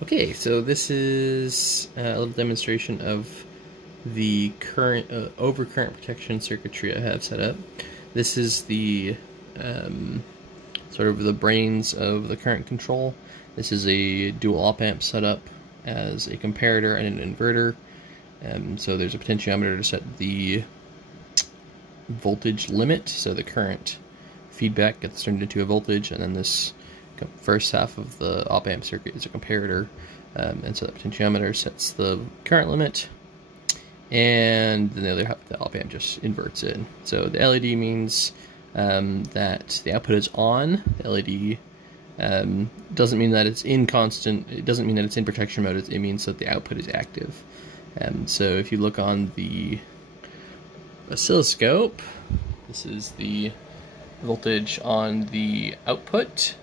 Okay, so this is a little demonstration of the current overcurrent protection circuitry I have set up. This is the sort of the brains of the current control. This is a dual op-amp set up as a comparator and an inverter. So there's a potentiometer to set the voltage limit, so the current feedback gets turned into a voltage, and then this first half of the op-amp circuit is a comparator, and so the potentiometer sets the current limit, and then the other half of the op-amp just inverts it. So the LED means that the output is on. The LED doesn't mean that it's in constant, it doesn't mean that it's in protection mode, it means that the output is active. So if you look on the oscilloscope, this is the voltage on the output.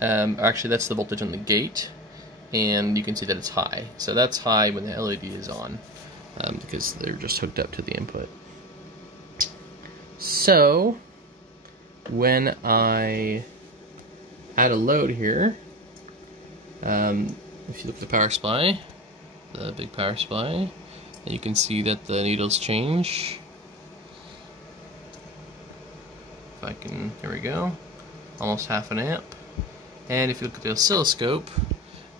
Actually, that's the voltage on the gate, and you can see that it's high. So that's high when the LED is on, because they're just hooked up to the input. So when I add a load here, if you look at the power supply, the big power supply, you can see that the needles change. If I can, here we go, almost half an amp. And if you look at the oscilloscope,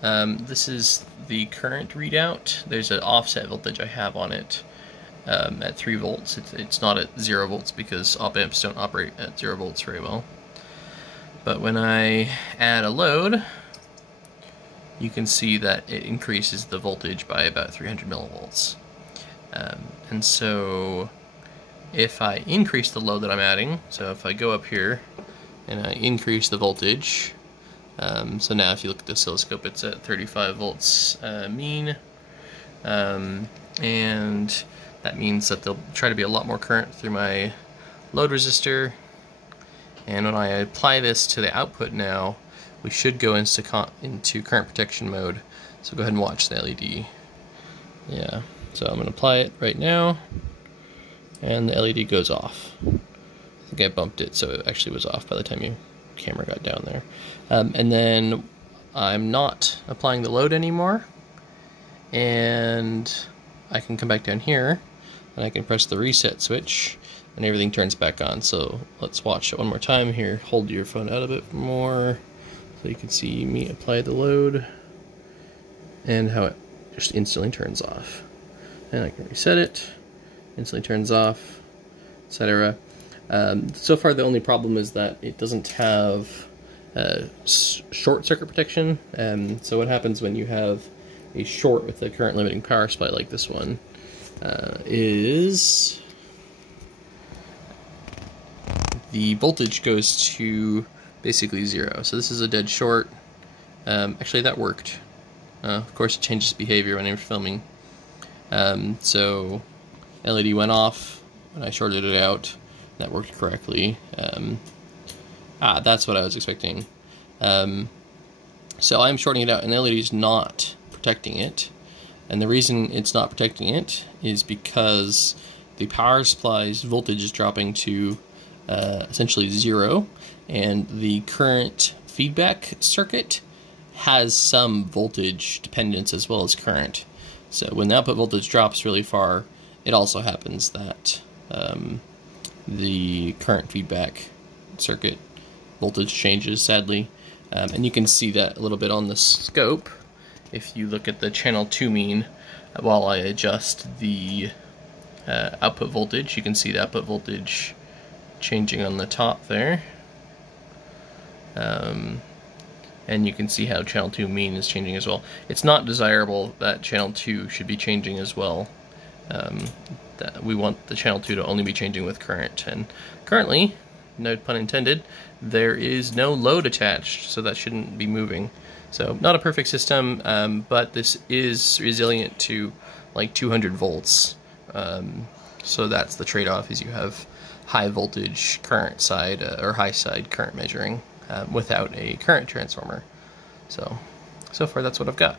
this is the current readout. There's an offset voltage I have on it at 3 volts. It's not at 0 volts because op-amps don't operate at 0 volts very well. But when I add a load, you can see that it increases the voltage by about 300 millivolts. And so if I increase the load that I'm adding, so if I go up here and I increase the voltage, so now if you look at the oscilloscope, it's at 35 volts mean, and that means that there'll try to be a lot more current through my load resistor. And when I apply this to the output now, we should go into current protection mode. So go ahead and watch the LED. Yeah, so I'm going to apply it right now, and the LED goes off. I think I bumped it, so it actually was off by the time your camera got down there. And then I'm not applying the load anymore, and I can come back down here, and I can press the reset switch, and everything turns back on. So let's watch it one more time here. Hold your phone out a bit more so you can see me apply the load and how it just instantly turns off. And I can reset it, instantly turns off, etc. So far the only problem is that it doesn't have short circuit protection. So what happens when you have a short with a current limiting power supply like this one is the voltage goes to basically 0. So this is a dead short. Actually, that worked. Of course, it changes behavior when I'm filming. So LED went off when I shorted it out. That worked correctly. That's what I was expecting. So I'm shorting it out, and the LED is not protecting it. And the reason it's not protecting it is because the power supply's voltage is dropping to essentially 0, and the current feedback circuit has some voltage dependence as well as current. So when the output voltage drops really far, it also happens that the current feedback circuit voltage changes, sadly. And you can see that a little bit on the scope. If you look at the channel 2 mean, while I adjust the output voltage, you can see the output voltage changing on the top there. And you can see how channel 2 mean is changing as well. It's not desirable that channel 2 should be changing as well. We want the channel 2 to only be changing with current, and currently, no pun intended, there is no load attached, so that shouldn't be moving. So not a perfect system, but this is resilient to like 200 volts. So that's the trade-off, is you have high voltage current side, or high side current measuring without a current transformer. So far that's what I've got.